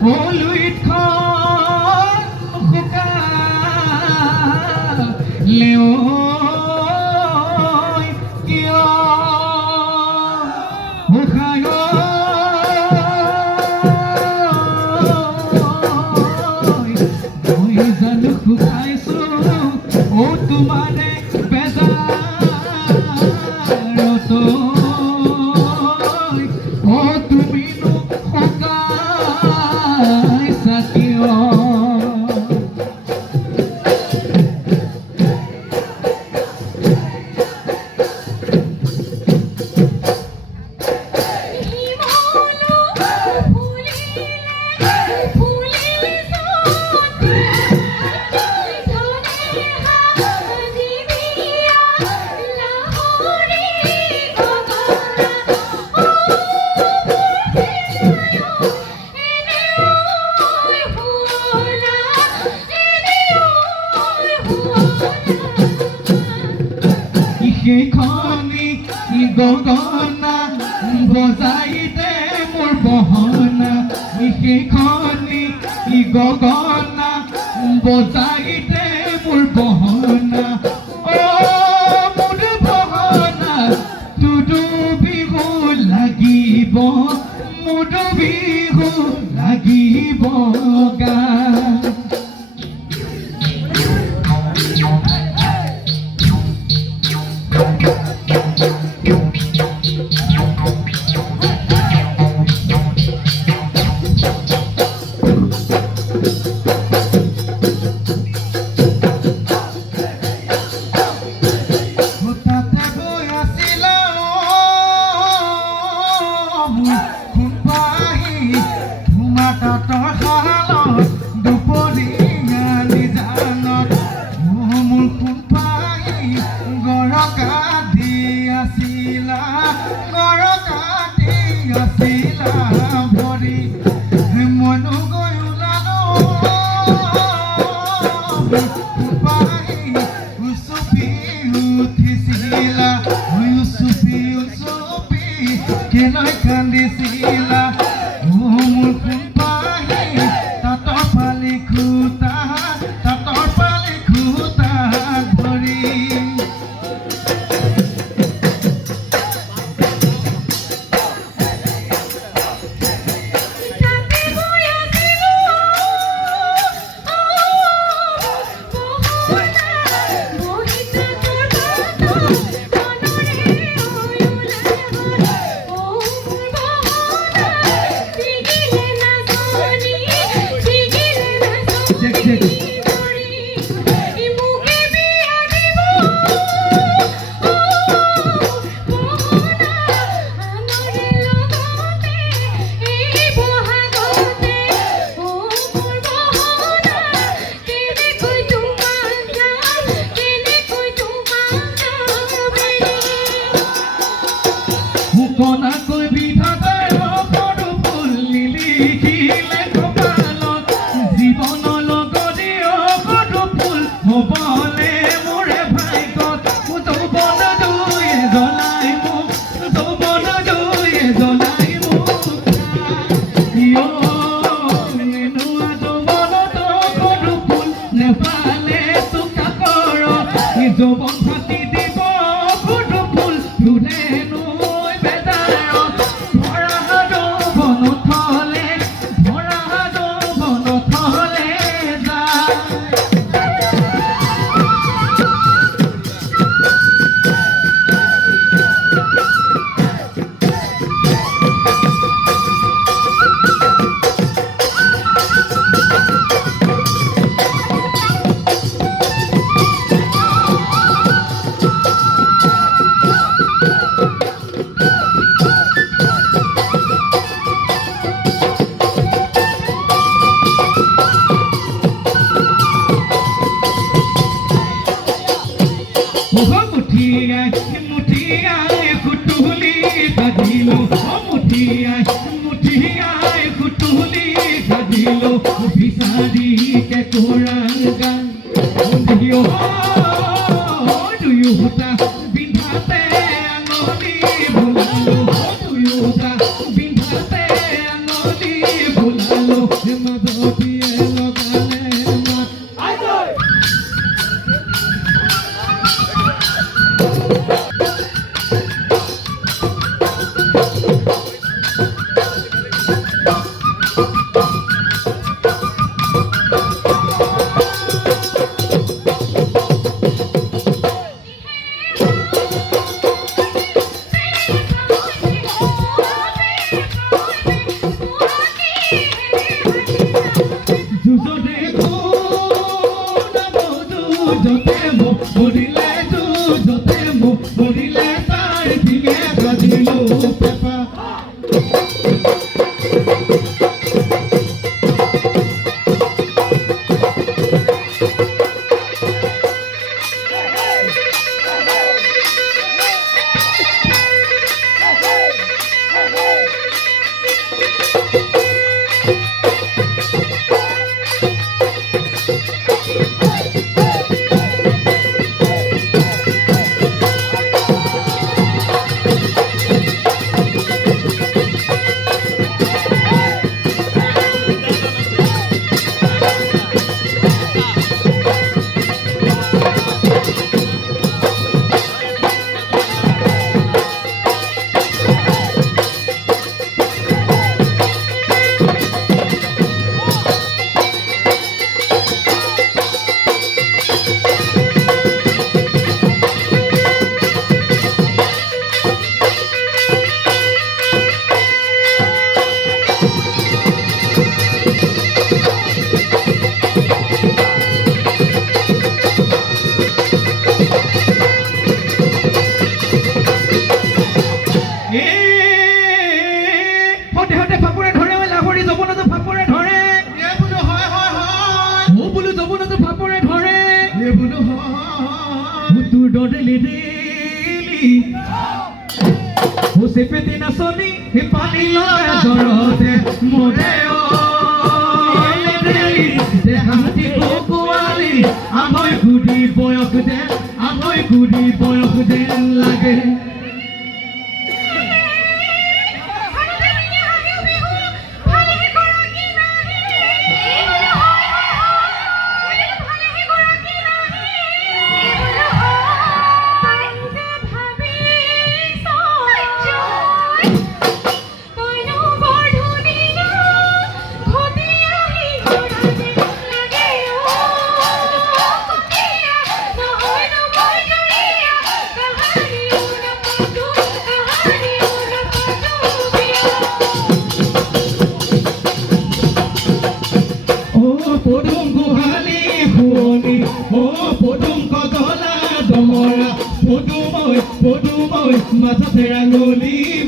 লুইতখন শুকালে কিয় শুকায় মই জানো শুকাইছো তোমাৰে বেজাৰত তুমিনো শুকাইছা কিয় সেইখনি গগনা বজাইতে মোৰ বহনা সেইখনি গগনা বজাইতে মোৰ বহনা মোৰ বহনা তোৰো বিহু লাগিব মোৰো বিহু লাগিব গান মাজতিয়ে লগালে মাত Sepeti na soni, hipani loya dorote modeo. Dehati kukuali, amoy gudi boyok den lage.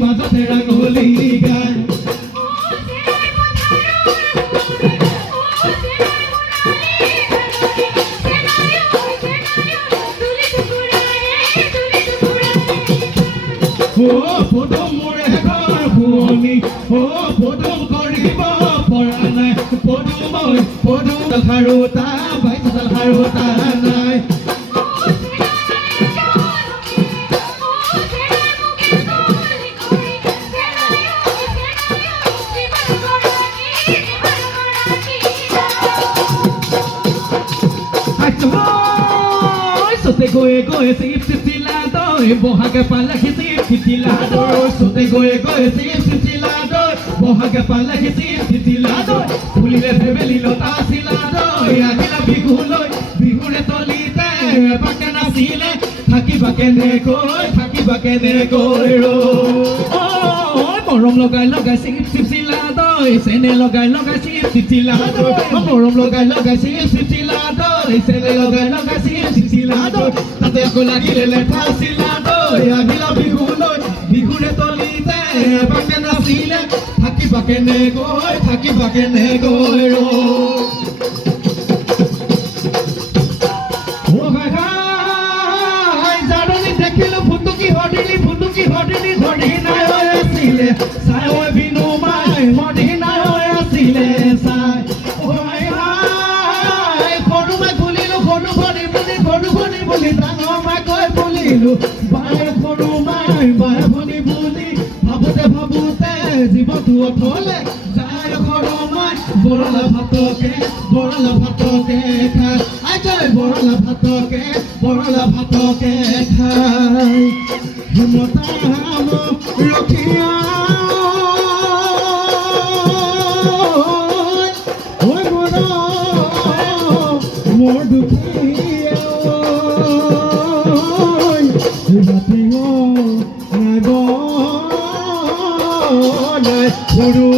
Mazate rangoli gan. Oh, podum more har huoni. Oh, podum koriba porana. Podum haruta, baital haruta nai. Goe sip silado, bohaga pala sip silado. Sote goe sip silado, bohaga pala sip silado. Pulile febeli lota silado, agila bihule tolite, bakana sile, thaki bakene koi ro. Oh, morom logai sip silado, sene logai sip silado. Morom logai sip silado, sene logai sip silado. Tate ako lagile letha silado, agila bihule tolite, bakana sile, thaki bakene koi ro. Futuki hodili godina hoye sile, sai hoye binu mai modina hoye sile sai. Hoye hai, kodu mai bulilu, kodu boni buli, tango mai koi bulilu, bae kodu mai, bae boni buli, bhabute jibotu othole, jai kodu mai. Barla ভাতকে খায় আচ্ছা বড়লা ভাতকে খায় হিমতাম লখিয়া ওই মোর দুখিয়া ratio নাই সৰু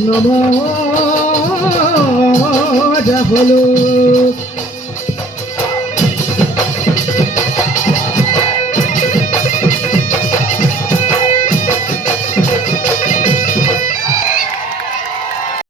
নম হলো